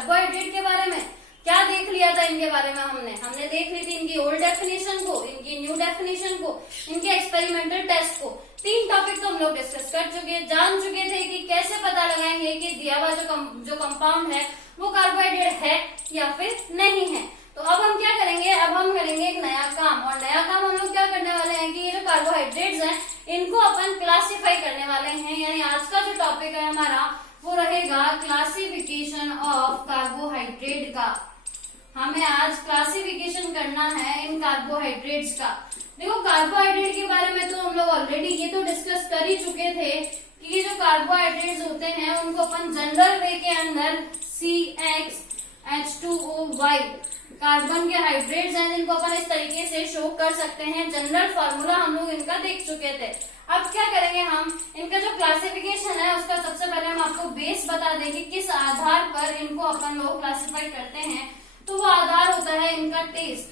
Carbohydrate के बारे में क्या देख लिया था इनके बारे में हमने देख ली थी इनकी ओल्ड डेफिनेशन को, इनकी न्यू डेफिनेशन को, इनके एक्सपेरिमेंटल टेस्ट को। 3 टॉपिक तो हम लोग डिस्कस कर चुके, जान चुके थे कि कैसे पता लगाएंगे कि दिया हुआ जो कंपाउंड है वो कार्बोहाइड्रेट है या फिर नहीं है। तो अब हम क्या करेंगे, अब हम करेंगे एक नया काम, और नया काम हम लोग क्या करने वाले हैं कि ये जो कार्बोहाइड्रेट्स हैं इनको अपन क्लासिफाई करने वाले हैं। यानी आज का जो टॉपिक है हमारा वो रहेगा क्लासिफिकेशन ऑफ कार्बोहाइड्रेट का। हमें आज क्लासिफिकेशन करना है इन कार्बोहाइड्रेट्स का। देखो कार्बोहाइड्रेट के बारे में तो हम लोग ऑलरेडी ये तो डिस्कस कर ही चुके थे कि ये जो कार्बोहाइड्रेट्स होते हैं उनको अपन जनरल वे के अंदर CHH2OY कार्बन के हाइड्रेट्स हैं जिनको अपन इस तरीके से शो कर सकते हैं। जनरल फॉर्मूला हम लोग इनका देख चुके थे। अब क्या करेंगे हम, इनका जो क्लासिफिकेशन है उसका सबसे पहले हम आपको बेस बता देंगे किस आधार पर इनको अपन लोग क्लासिफाई करते हैं। तो वो आधार होता है इनका टेस्ट,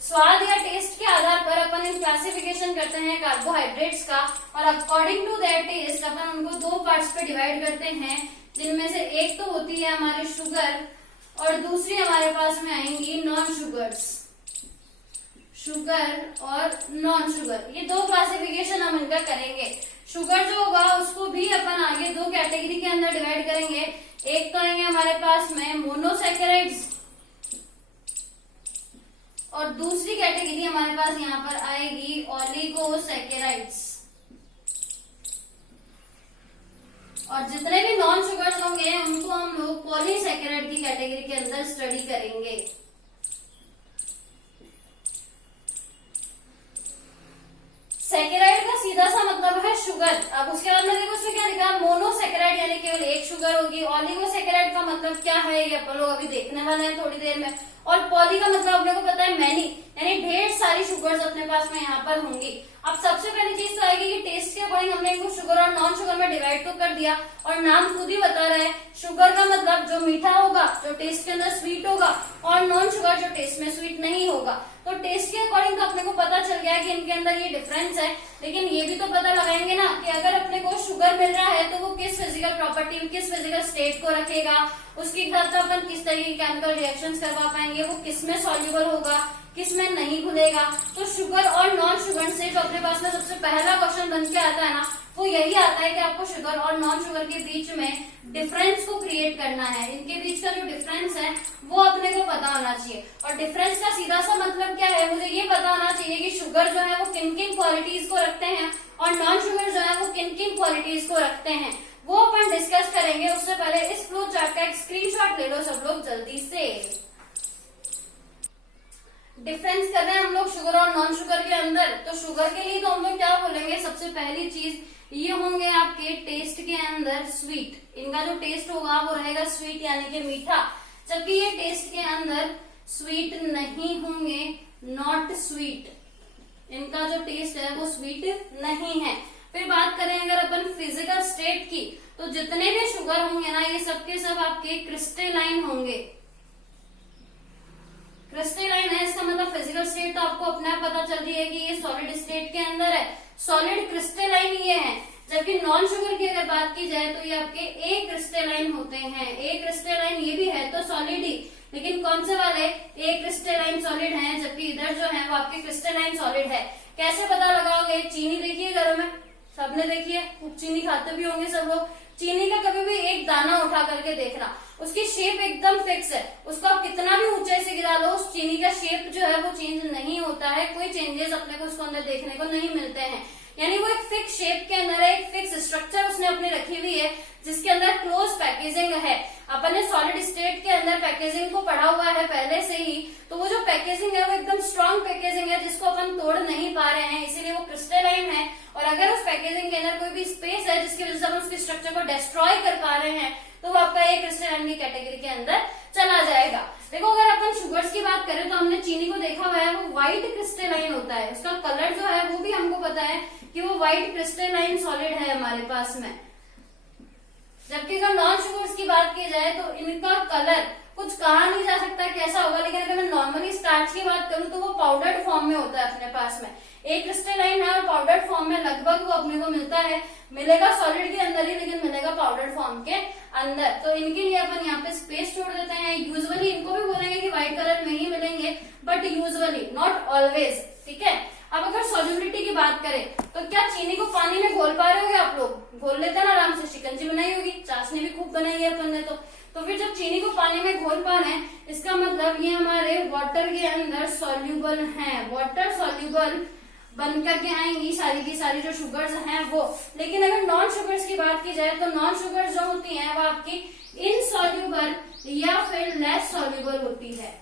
स्वाद या टेस्ट के आधार पर अपन इन क्लासिफिकेशन करते हैं कार्बोहाइड्रेट्स का। और अकॉर्डिंग टू दैट टेस्ट अपन उनको 2 पार्ट्स पे डिवाइड करते हैं, जिनमें से एक तो होती है हमारी शुगर और दूसरी हमारे पास में आएंगी नॉन शुगर्स, शुगर और नॉन शुगर। ये 2 क्लासिफिकेशन हम इनका करेंगे। शुगर जो होगा उसको भी अपन आगे 2 कैटेगरी के अंदर डिवाइड करेंगे। एक तो आएंगे हमारे पास में मोनोसैकेराइड्स और दूसरी कैटेगरी हमारे पास यहाँ पर आएगी ओलिगोसैकेराइड्स। और जितने भी नॉन शुगर्स होंगे उनको हम लोग पॉलीसैकेराइड की कैटेगरी के अंदर स्टडी करेंगे। सैकेराइड का सीधा सा मतलब है शुगर। अब उसके बाद में देखो उसमें क्या लिखा, मोनोसैकेराइड यानी केवल एक शुगर होगी। ओलिगोसैकेराइड का मतलब क्या है ये अपन लोग अभी देखने वाले हैं थोड़ी देर में। और पॉली का मतलब अपने को पता है मैनी, यानी ढेर सारी शुगर्स अपने पास में यहाँ पर होंगी। अब सबसे पहली चीज तो आएगी कि टेस्ट के अकॉर्डिंग हमने इनको शुगर और नॉन शुगर में डिवाइड तो कर दिया, और नाम खुद ही बता रहा है शुगर का मतलब जो मीठा होगा, जो टेस्ट के अंदर स्वीट होगा, और नॉन शुगर जो टेस्ट में स्वीट नहीं होगा। तो टेस्ट के अकॉर्डिंग तो अपने को पता चल गया कि इनके अंदर ये डिफरेंस है। लेकिन ये भी तो पता लगाएंगे ना कि अगर अपने को शुगर मिल रहा है तो वो किस फिजिकल प्रॉपर्टी, किस फिजिकल स्टेट को रखेगा, उसके साथ अपन किस तरह की केमिकल रिएक्शंस करवा पाएंगे, वो किस में सॉल्युबल होगा, किस में नहीं घुलेगा। तो शुगर और नॉन शुगर से जो अपने पास में सबसे पहला क्वेश्चन बन के आता है ना, वो यही आता है कि आपको शुगर और नॉन शुगर के बीच में डिफरेंस को क्रिएट करना है। इनके बीच का जो डिफरेंस है वो अपने को पता होना चाहिए। और डिफरेंस का सीधा सा मतलब क्या है, मुझे ये पता होना चाहिए कि शुगर जो है वो किन किन क्वालिटीज को रखते हैं और नॉन शुगर जो है वो किन किन क्वालिटीज को रखते हैं, वो अपन डिस्कस करेंगे। उससे पहले इस फ्लो चार्ट का एक स्क्रीनशॉट ले लो सब लोग जल्दी से। डिफरेंस कर रहे हैं हम लोग शुगर और नॉन शुगर के अंदर। तो शुगर के लिए तो हम लोग क्या बोलेंगे, सबसे पहली चीज ये होंगे आपके टेस्ट के अंदर स्वीट। इनका जो टेस्ट होगा वो रहेगा स्वीट यानी कि मीठा, जबकि ये टेस्ट के अंदर स्वीट नहीं होंगे, नॉट स्वीट। इनका जो टेस्ट है वो स्वीट नहीं है। फिर बात करें अगर अपन फिजिकल स्टेट की, तो जितने भी शुगर होंगे ना ये सबके सब आपके क्रिस्टलाइन होंगे। क्रिस्टलाइन है, इसका मतलब फिजिकल स्टेट तो आपको अपने आप पता चल रही है कि ये सॉलिड स्टेट के अंदर है, सॉलिड क्रिस्टलाइन ये है। जबकि नॉन शुगर की अगर बात की जाए तो ये आपके ए क्रिस्टलाइन होते हैं। ए क्रिस्टलाइन ये भी है तो सॉलिड ही, लेकिन कौन से वाले, ए क्रिस्टलाइन सॉलिड है, जबकि इधर जो है वो आपके क्रिस्टलाइन सॉलिड है। कैसे पता लगाओगे, चीनी देखिए घरों में सबने देखी है, खूब चीनी खाते भी होंगे सब लोग। चीनी का कभी भी एक दाना उठा करके देखना, उसकी शेप एकदम फिक्स है, उसको आप कितना भी ऊंचाई से गिरा लो उस चीनी का शेप जो है वो चेंज नहीं होता है, कोई चेंजेस अपने को उसको अंदर देखने को नहीं मिलते हैं। यानी वो एक फिक्स शेप के अंदर है, एक फिक्स स्ट्रक्चर उसने अपनी रखी हुई है जिसके अंदर क्लोज पैकेजिंग है। अपन ने सॉलिड स्टेट के अंदर पैकेजिंग को पढ़ा हुआ है पहले से ही, तो वो जो पैकेजिंग है वो एकदम स्ट्रॉन्ग पैकेजिंग है जिसको अपन तोड़ नहीं पा रहे हैं, इसीलिए वो क्रिस्टलाइन है। और अगर उस पैकेजिंग के अंदर कोई भी स्पेस है जिसकी वजह से हम उसके स्ट्रक्चर को डिस्ट्रॉय कर पा रहे हैं, तो वो आपका एक क्रिस्टलाइन की कैटेगरी के अंदर चला जाएगा। देखो अगर अपन शुगर्स की बात करें तो हमने चीनी को देखा हुआ है, वो व्हाइट क्रिस्टलाइन होता है, उसका कलर जो है वो भी हमको पता है कि वो व्हाइट क्रिस्टलाइन सॉलिड है हमारे पास में। जबकि अगर नॉन शुगर्स की बात बात की जाए तो इनका कलर कुछ कहा नहीं जा सकता कैसा होगा, लेकिन अगर मैं नॉर्मली स्टार्च की बात करूं तो वो पाउडर्ड फॉर्म में होता है अपने पास में। एक क्रिस्टलाइन है और पाउडर्ड फॉर्म में लगभग वो अपने को मिलेगा सॉलिड के अंदर ही, लेकिन मिलेगा पाउडर्ड फॉर्म के अंदर। तो इनके लिए अपन यहाँ पे स्पेस छोड़ देते हैं। यूजुअली इनको भी बोलेंगे कि व्हाइट कलर में ही मिलेंगे, बट यूजुअली नॉट ऑलवेज, ठीक है। अब अगर सॉल्युबिलिटी की बात करें तो क्या चीनी को पानी में घोल पा रहे होगे आप लोग? घोल लेते हैं ना आराम से, शिकंजी बनाई होगी, चाशनी भी खूब बनाई है अपन ने। तो फिर जब चीनी को पानी में घोल पा रहे हैं, इसका मतलब ये हमारे वाटर के अंदर सॉल्यूबल हैं, वाटर सॉल्यूबल बन करके आएंगी सारी की सारी जो शुगर्स हैं वो। लेकिन अगर नॉन शुगर्स की बात की जाए तो नॉन शुगर्स जो होती हैं वो आपकी इनसॉल्यूबल या फिर लेस सॉल्यूबल होती है,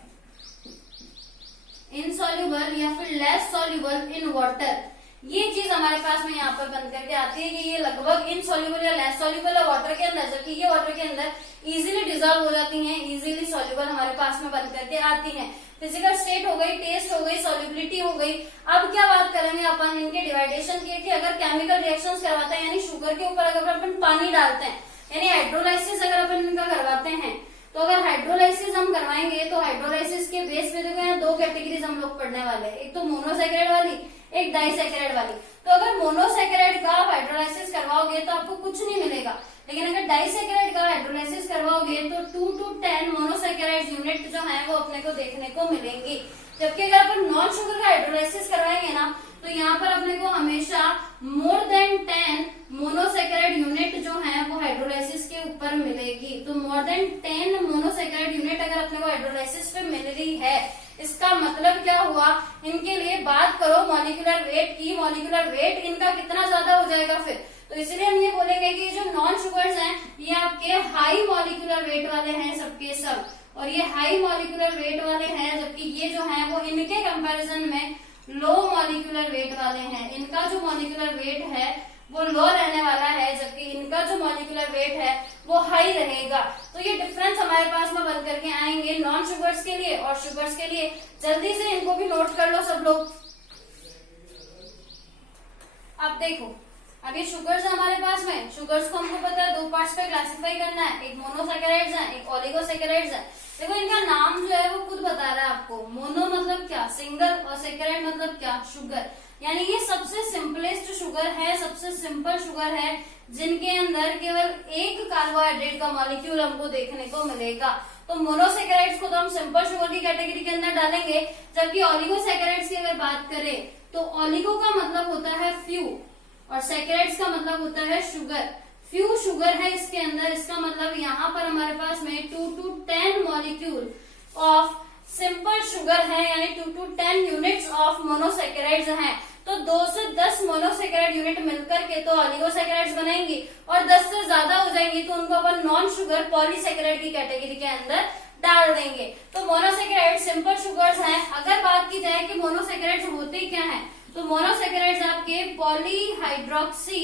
इनसॉल्यूबल या फिर लेस सॉल्यूबल इन वाटर। ये चीज हमारे पास में यहाँ पर बन करके आती है कि ये लगभग इनसॉल्यूबल या लेस सॉल्यूबल है वाटर के अंदर, जबकि ये वाटर के अंदर इजीली डिजॉल्व हो जाती हैं, इजीली सॉल्यूबल हमारे पास में बन करके आती हैं। फिजिकल स्टेट हो गई, टेस्ट हो गई, सॉल्युबिलिटी हो गई। अब क्या बात करेंगे अपन इनके डिवाइडेशन की, कि अगर केमिकल रिएक्शंस करवाते हैं यानी शुगर के ऊपर अगर अपन पानी डालते हैं यानी हाइड्रोलाइसिस अगर अपन इनका करवाते हैं, तो अगर हाइड्रोलाइसिस हम करवाएंगे तो हाइड्रोलाइसिस के बेस पे देखो यहाँ दो कैटेगरीज हम लोग पढ़ने वाले हैं, एक तो मोनोसैकेराइड वाली, एक डाइसैकेराइड वाली। तो अगर मोनोसैकेराइड का हाइड्रोलाइसिस करवाओगे तो आपको कुछ नहीं मिलेगा, लेकिन अगर डाइसैकेराइड का हाइड्रोलाइसिस करवाओगे तो 2 to 10 मोनोसैकेराइड यूनिट जो है वो अपने को देखने को मिलेंगी। जबकि अगर अपन नॉन शुगर का हाइड्रोलाइसिस करवाएंगे ना तो यहाँ पर अपने को हमेशा मोर देन 10 मोनोसैकेराइड यूनिट जो है वो हाइड्रोलाइसिस के ऊपर मिलेगी। तो मोर देन 10 मोनोसैकेराइड यूनिट अगर अपने को हाइड्रोलाइसिस पे मिल रही है, इसका मतलब क्या हुआ, इनके लिए बात करो मॉलिक्यूलर वेट की, मॉलिक्यूलर वेट इनका कितना ज्यादा हो जाएगा फिर। तो इसलिए हम ये बोलेंगे कि जो नॉन शुगर्स हैं ये आपके हाई मॉलिक्यूलर वेट वाले हैं सबके सब, और ये हाई मॉलिक्यूलर वेट वाले हैं, जबकि ये जो है वो इनके कंपैरिजन में लो मॉलिक्यूलर वेट वाले हैं। इनका जो मॉलिक्यूलर वेट है वो लो रहने वाला है, जबकि इनका जो मॉलिक्यूलर वेट है वो हाई रहेगा। तो ये डिफरेंस हमारे पास में बन करके आएंगे नॉन शुगर्स के लिए और शुगर्स के लिए। जल्दी से इनको भी नोट कर लो सब लोग। अब देखो, अब ये शुगर्स हमारे पास में, शुगर्स को हमको पता है दो पार्ट्स पे क्लासिफाई करना है, एक मोनोसैकेराइड्स है, एक ओलिगोसैकेराइड्स है। देखो इनका नाम जो है वो खुद बता रहा है आपको, मोनो मतलब क्या, सिंगल, और सैकेराइड मतलब क्या, शुगर। यानी ये सबसे सिंपलेस्ट शुगर है, सबसे सिंपल शुगर है, जिनके अंदर केवल एक कार्बोहाइड्रेट का मॉलिक्यूल हमको देखने को मिलेगा। तो मोनोसैकेराइड्स को तो हम सिंपल शुगर की कैटेगरी के अंदर डालेंगे, जबकि ओलिगोसैकेराइड्स की अगर बात करें तो ओलिगो का मतलब होता है फ्यू और सैकेराइड्स का मतलब होता है शुगर। फ्यू शुगर है इसके अंदर, इसका मतलब यहाँ पर हमारे पास में 2 to 10 molecule of simple sugar है, यानी 2 to 10 यूनिट्स ऑफ मोनोसैकेराइड्स हैं। तो 2 से 10 मोनोसैकेराइड यूनिट मिलकर के तो ओलिगोसैकेराइड्स बनाएंगी, और 10 से ज्यादा हो जाएंगी तो उनको अपन नॉन शुगर पॉलीसैकेराइड की कैटेगरी के अंदर डाल देंगे। तो मोनोसैकेराइड सिंपल शुगर्स हैं। अगर बात की जाए कि मोनोसैकेराइड्स होते क्या हैं, तो मोनोसैकेराइड्स आपके पॉलीहाइड्रोक्सी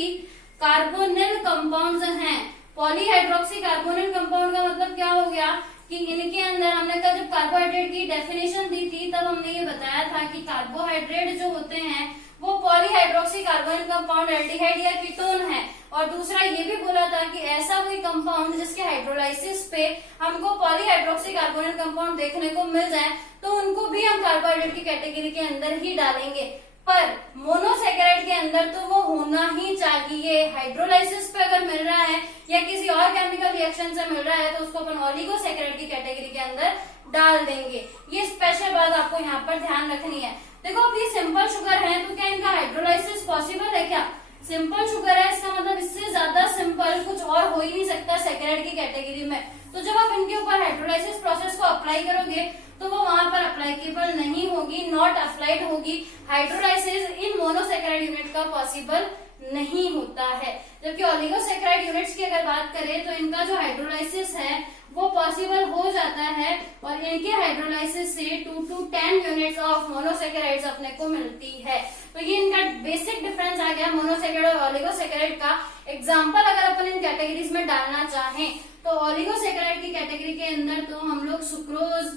कार्बोनिल कंपाउंड्स हैं। पॉलीहाइड्रोक्सी कार्बोनिल कंपाउंड का मतलब क्या हो गया कि इनके अंदर हमने कल जब कार्बोहाइड्रेट की डेफिनेशन दी थी तब हमने ये बताया था कि कार्बोहाइड्रेट जो होते हैं वो पॉलीहाइड्रोक्सी कार्बोनिल कंपाउंड एल्डिहाइड या कीटोन है। और दूसरा ये भी बोला था कि ऐसा कोई कंपाउंड जिसके हाइड्रोलाइसिस पे हमको पॉलीहाइड्रोक्सी कार्बोनिल कंपाउंड देखने को मिल जाए तो उनको भी हम कार्बोहाइड्रेट की कैटेगरी के अंदर ही डालेंगे। पर मोनोसैकेराइड के अंदर तो वो होना ही चाहिए। हाइड्रोलाइसिस पे अगर मिल रहा है या किसी और केमिकल रिएक्शन से मिल रहा है तो उसको अपन ओलिगोसैकेराइड की कैटेगरी के अंदर डाल देंगे। ये स्पेशल बात आपको यहाँ पर ध्यान रखनी है। देखो अब ये सिंपल शुगर है तो क्या इनका हाइड्रोलाइसिस पॉसिबल है क्या? सिंपल शुगर है, इसका मतलब इससे ज्यादा सिंपल कुछ और हो ही नहीं सकता सैकेराइड की कैटेगरी में। तो जब आप इनके ऊपर हाइड्रोलाइसिस प्रोसेस को अप्लाई करोगे तो वो वहां पर अप्लाइकेबल नहीं होगी, नॉट अप्लाइड होगी। हाइड्रोलाइसिस इन मोनोसैकेराइड यूनिट का पॉसिबल नहीं होता है। जबकि ओलिगोसैकेराइड यूनिट्स की अगर बात करें तो इनका जो हाइड्रोलाइसिस है वो पॉसिबल हो जाता है, और इनके हाइड्रोलाइसिस से 2 to 10 यूनिट्स ऑफ मोनोसैकेराइड्स अपने को मिलती है। तो ये इनका बेसिक डिफरेंस आ गया मोनोसैकेराइड और ओलिगोसैकेराइड का। एग्जाम्पल अगर अपन इन कैटेगरीज में डालना चाहें तो ओलिगोसैकेराइड की कैटेगरी के अंदर तो हम लोग सुक्रोज,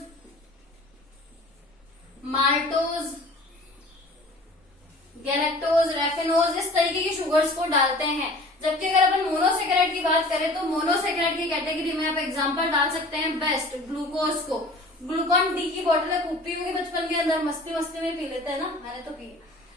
माल्टोज, गैलेक्टोज, रैफिनोज इस तरीके की शुगर्स को डालते हैं। जबकि अगर अपन मोनोसेकेराइड की बात करें तो मोनोसेकेराइड की कैटेगरी में आप एग्जांपल डाल सकते हैं बेस्ट ग्लूकोज को। ग्लूकॉन डी की बोतल खूब पी होगी बचपन के अंदर, मस्ती मस्ती में पी लेते हैं ना, मैंने तो पी।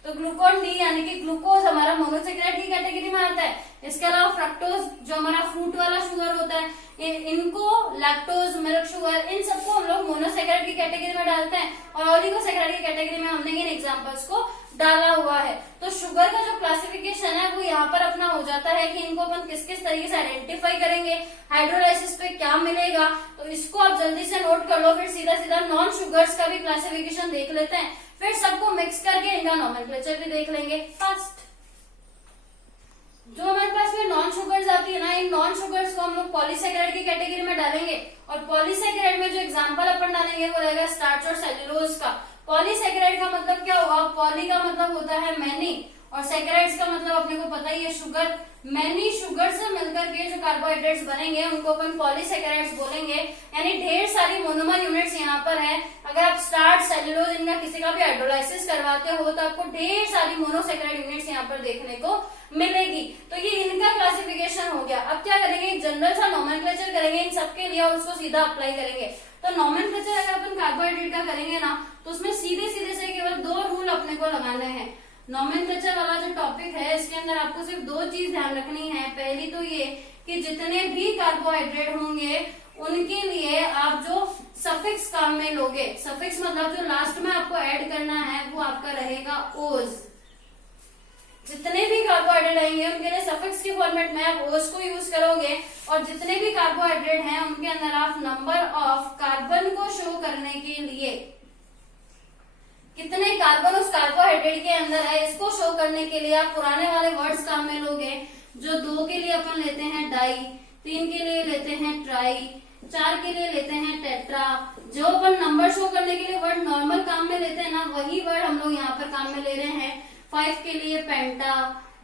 तो ग्लूकॉन डी यानी कि ग्लूकोज हमारा मोनोसेकेराइड की कैटेगरी में आता है। इसके अलावा फ्रक्टोज जो हमारा फ्रूट वाला शुगर होता है, इनको लैक्टोज मिल्क शुगर, इन सबको हम लोग मोनोसेकेराइड की कैटेगरी में डालते हैं, और ओलिगोसेकेराइड की कैटेगरी में हमने इन एग्जांपल्स को डाला हुआ है। तो शुगर का जो क्लासिफिकेशन है वो यहाँ पर अपना हो जाता है कि इनको अपन किस किस तरीके से आइडेंटिफाई करेंगे, हाइड्रोलाइसिस पे क्या मिलेगा, तो इसको आप जल्दी से नोट कर लो। फिर सीधा सीधा नॉन शुगर्स का भी क्लासिफिकेशन देख लेते हैं, फिर सबको मिक्स करके इनका नॉमेनक्लेचर भी देख लेंगे फास्ट। जो हमारे पास में नॉन शुगर्स आती है ना, इन नॉन शुगर्स को हम लोग पॉलीसेकेराइड की कैटेगरी में डालेंगे, और पॉलीसेकेराइड में जो एग्जांपल अपन डालेंगे वो रहेगा स्टार्च और सेल्यूलोज का। पॉलीसेकेराइड का मतलब क्या हुआ, पॉली का मतलब होता है मैनी, और सेकेराइड्स का मतलब अपने को पता ही है शुगर। मैनी शुगर से मिलकर के जो कार्बोहाइड्रेट्स बनेंगे उनको अपन पॉलीसेकेराइड्स बोलेंगे, यानी ढेर सारी मोनोमर यूनिट्स यहाँ पर है। अगर आप स्टार्च सेल्यूलोज इनका किसी का भी हाइड्रोलाइसिस करवाते हो तो आपको ढेर सारी मोनोसेकेराइड यूनिट्स यहाँ पर देखने को मिलेगी। तो ये इनका क्लासिफिकेशन हो गया। अब क्या करेंगे, एक जनरल सा नॉमेनक्लेचर करेंगे इन सबके लिए और उसको सीधा अप्लाई करेंगे। तो नॉमेनक्लेचर अगर अपन कार्बोहाइड्रेट का करेंगे ना, तो उसमें सीधे सीधे से केवल 2 रूल अपने को लगाने हैं। नॉमेनक्लेचर वाला जो टॉपिक है इसके अंदर आपको सिर्फ 2 चीज ध्यान रखनी है। पहली तो ये कि जितने भी कार्बोहाइड्रेट होंगे उनके लिए आप जो सफिक्स काम में लोगे, सफिक्स मतलब जो लास्ट में आपको ऐड करना है वो आपका रहेगा ओज। जितने भी कार्बोहाइड्रेट आएंगे उनके लिए सफिक्स के फॉर्मेट में आप ओज को यूज करोगे, और जितने भी कार्बोहाइड्रेट हैं उनके अंदर आप नंबर ऑफ कार्बन को शो करने के लिए, कितने कार्बन उस कार्बोहाइड्रेट के अंदर है इसको शो करने के लिए आप पुराने वाले वर्ड्स काम में लोगे। जो 2 के लिए अपन लेते हैं डाई, 3 के लिए लेते हैं ट्राई, 4 के लिए लेते हैं टेट्रा। जो अपन नंबर शो करने के लिए वर्ड नॉर्मल काम में लेते हैं ना, वही वर्ड हम लोग यहाँ पर काम में ले रहे हैं। 5 के लिए पेंटा,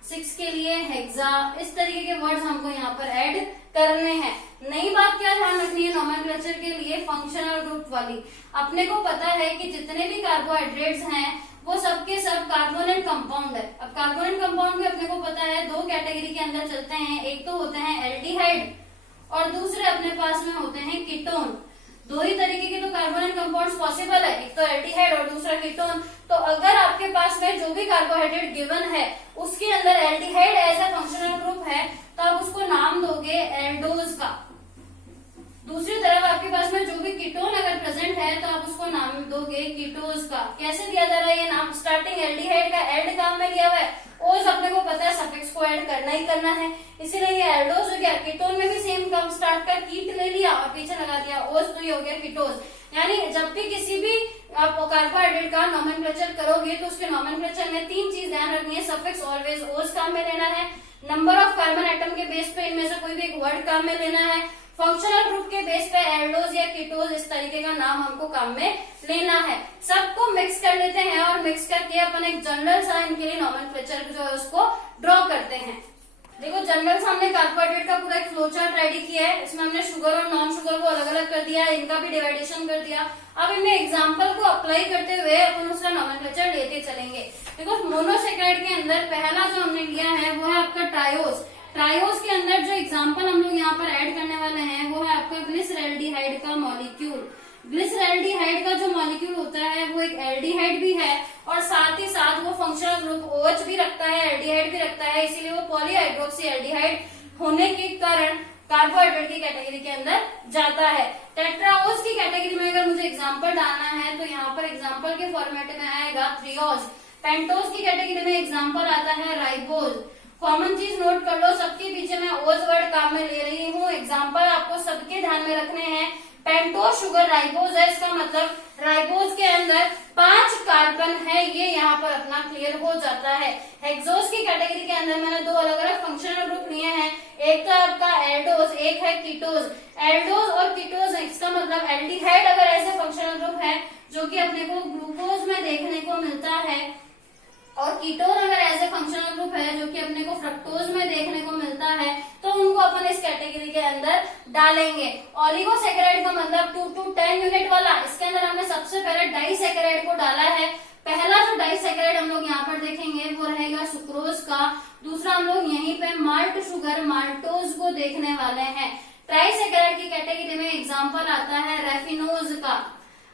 6 के लिए हेक्सा, इस तरीके के वर्ड्स हमको यहाँ पर ऐड करने हैं। नई बात क्या ध्यान रखनी है नॉमेनक्लेचर के लिए, फंक्शनल ग्रुप वाली। अपने को पता है कि जितने भी कार्बोहाइड्रेट्स हैं वो सबके सब कार्बोनेट कंपाउंड है। अब कार्बोनेट कंपाउंड भी अपने को पता है 2 कैटेगरी के अंदर चलते हैं, एक तो होते हैं एल्डिहाइड और दूसरे अपने पास में होते हैं कीटोन। 2 ही तरीके के तो कार्बोनेट कंपाउंड्स पॉसिबल है, एक तो एल्डिहाइड और दूसरा कीटोन। तो अगर आपके पास में जो भी कार्बोहाइड्रेट गिवन है उसके अंदर aldehyde as a functional group है तो आप उसको नाम दोगे एल्डोज का। दूसरी तरफ आपके पास में जो भी कीटोन अगर प्रेजेंट है तो आप उसको नाम दोगे कीटोज का। कैसे दिया जा रहा है ये नाम, स्टार्टिंग एल्डिहाइड का एल्ड काम में लिया हुआ है, ओज अपने को पता है सफिक्स को ऐड करना ही करना है, इसीलिए ये एल्डोज हो गया। कीटोन में भी सेम काम, स्टार्ट का कीट ले लिया और पीछे लगा दिया ओज, तो ये हो गया कीटोज। यानी जब भी किसी भी आप कार्बोहाइड्रेट का नॉमेनक्लेचर करोगे तो उसके नॉमेनक्लेचर में 3 चीज ध्यान रखनी है। सफिक्स ऑलवेज ओज काम में लेना है, नंबर ऑफ कार्बन एटम के बेस पे इनमें से कोई भी एक वर्ड काम में लेना है, फंक्शनल ग्रुप के बेस पे एल्डोज या कीटोज इस तरीके का नाम हमको काम में लेना है। सबको मिक्स कर लेते हैं और मिक्स करके अपन एक जनरल सा इनके लिए नॉमेनक्लेचर जो है उसको ड्रॉ करते हैं। देखो जनरल से हमने कार्बोहाइड्रेट का पूरा एक फ्लो चार्ट रेडी किया है, इसमें हमने शुगर और नॉन शुगर को अलग अलग कर दिया है, इनका भी डिवाइडेशन कर दिया। अब इनमें एग्जाम्पल को अप्लाई करते हुए अपन उसका नॉमेनक्लेचर लेते चलेंगे। देखो मोनोसेकेराइड के अंदर पहला जो हमने लिया है वो है आपका ट्रायोज। ट्रायोज के अंदर जो एग्जाम्पल हम लोग यहाँ पर ऐड करने वाले हैं वो है आपका ग्लिसरैल्डिहाइड का मॉलिक्यूल। ग्लिसरैल्डिहाइड का जो मॉलिक्यूल होता है वो एक एल्डिहाइड भी है और साथ ही साथ वो फंक्शनल ग्रुप OH भी रखता है, एल्डिहाइड भी रखता है, इसीलिए वो पॉलीहाइड्रोक्सी एल्डिहाइड होने के कारण कार्बोहाइड्रेट की कैटेगरी के अंदर जाता है। टेट्राओज की कैटेगरी में अगर मुझे एग्जाम्पल डालना है तो यहाँ पर एग्जाम्पल के फॉर्मेट में आएगा थ्रियोज। पेंटोज की कैटेगरी में एग्जाम्पल आता है राइबोज। कॉमन चीज नोट कर लो, सबके पीछे मैं ओज वर्ड काम में ले रही हूँ, एग्जाम्पल आपको सबके ध्यान में रखने हैं। पेंटोज शुगर राइबोज है, इसका मतलब राइबोज के अंदर 5 कार्बन है, ये यहाँ पर अपना क्लियर हो जाता है। हेक्सोज की कैटेगरी के अंदर मैंने 2 अलग अलग फंक्शनल ग्रुप लिए हैं, एक तो आपका एल्डोज, एक है कीटोज। एल्डोज और कीटोज इसका मतलब एल्डिहाइड अगर ऐसे फंक्शनल ग्रुप है जो कि अपने को ग्लूकोज में देखने को मिलता है, और कीटोन अगर ऐसे फंक्शनल ग्रुप है जो कि अपने को फ्रक्टोज में देखने को मिलता है, तो उनको अपन इस कैटेगरी के अंदर डालेंगे। ओलिगोसेकेराइड का मतलब 2 to 10 यूनिट वाला, इसके अंदर हमने सबसे पहले डाइसेकेराइड को डाला है। पहला जो डाइसैकेराइड हम लोग यहाँ पर देखेंगे वो रहेगा सुक्रोज का। दूसरा हम लोग यहीं पे माल्ट शुगर माल्टोज को देखने वाले हैं। ट्राइसैकेराइड की कैटेगरी में एग्जांपल आता है रैफिनोज का।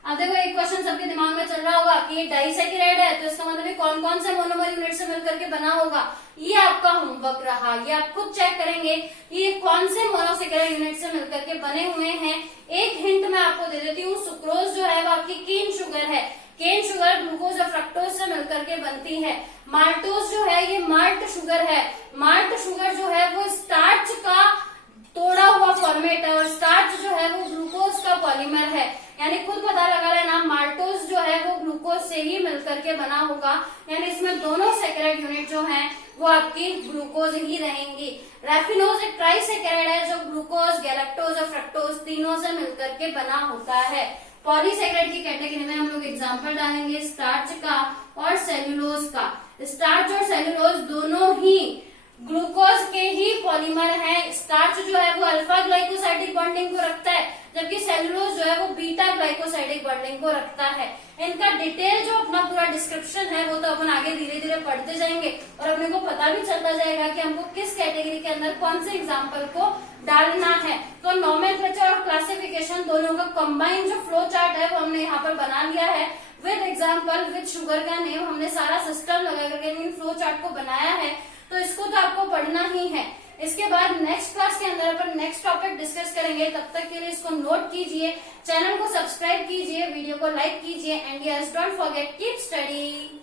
अब देखो एक क्वेश्चन सबके दिमाग में चल रहा होगा कि ये डाइसैकेराइड है तो इसका मतलब कौन कौन से मोनोमर यूनिट से मिलकर के बना होगा। ये आपका होमवर्क रहा, ये आप खुद चेक करेंगे ये कौन से मोनोसैकेराइड यूनिट से मिलकर के बने हुए हैं। एक हिंट मैं आपको दे देती हूँ, सुक्रोज जो है वो आपकी केन शुगर है। केन शुगर ग्लूकोज और फ्रक्टोज से मिलकर के बनती है। माल्टोज जो है ये माल्ट शुगर है। माल्ट शुगर जो है वो स्टार्च का तोड़ा हुआ फॉर्मेट है और स्टार्च जो है वो ग्लूकोज का पॉलीमर है। यानी खुद पता लगा लेना माल्टोज जो है वो ग्लूकोज से ही मिलकर के बना होगा। यानी इसमें दोनों सैकेराइड यूनिट जो हैं वो आपकी ग्लूकोज ही रहेंगी। रैफिनोज एक ट्राइसैकेराइड है जो ग्लूकोज, गैलेक्टोज और फ्रक्टोज तीनों से मिलकर के बना होता है। पॉलीसैकेराइड की कैटेगरी में हम लोग एग्जाम्पल डालेंगे स्टार्च का और सेल्यूलोज का। स्टार्च और सेल्यूलोज दोनों ही ग्लूकोज के ही पॉलीमर हैं। स्टार्च जो है वो अल्फा ग्लाइकोसाइडिक बॉन्डिंग को रखता है जबकि सेल्यूलोज जो है वो बीटा ग्लाइकोसाइडिक बॉन्डिंग को रखता है। इनका डिटेल जो अपना पूरा डिस्क्रिप्शन है वो तो अपन आगे धीरे धीरे पढ़ते जाएंगे और अपने को पता भी चलता जाएगा कि हमको किस कैटेगरी के अंदर कौन से एग्जाम्पल को डालना है। तो नोमेनक्लेचर और क्लासिफिकेशन दोनों का कंबाइंड जो फ्लो चार्ट है वो हमने यहाँ पर बना लिया है विद एग्जाम्पल, विद शुगर का नेम। हमने सारा सिस्टम लगा करके फ्लो चार्ट को बनाया है तो इसको तो आपको पढ़ना ही है। इसके बाद नेक्स्ट क्लास के अंदर अपन नेक्स्ट टॉपिक डिस्कस करेंगे। तब तक के लिए इसको नोट कीजिए, चैनल को सब्सक्राइब कीजिए, वीडियो को लाइक कीजिए and yes don't forget keep study.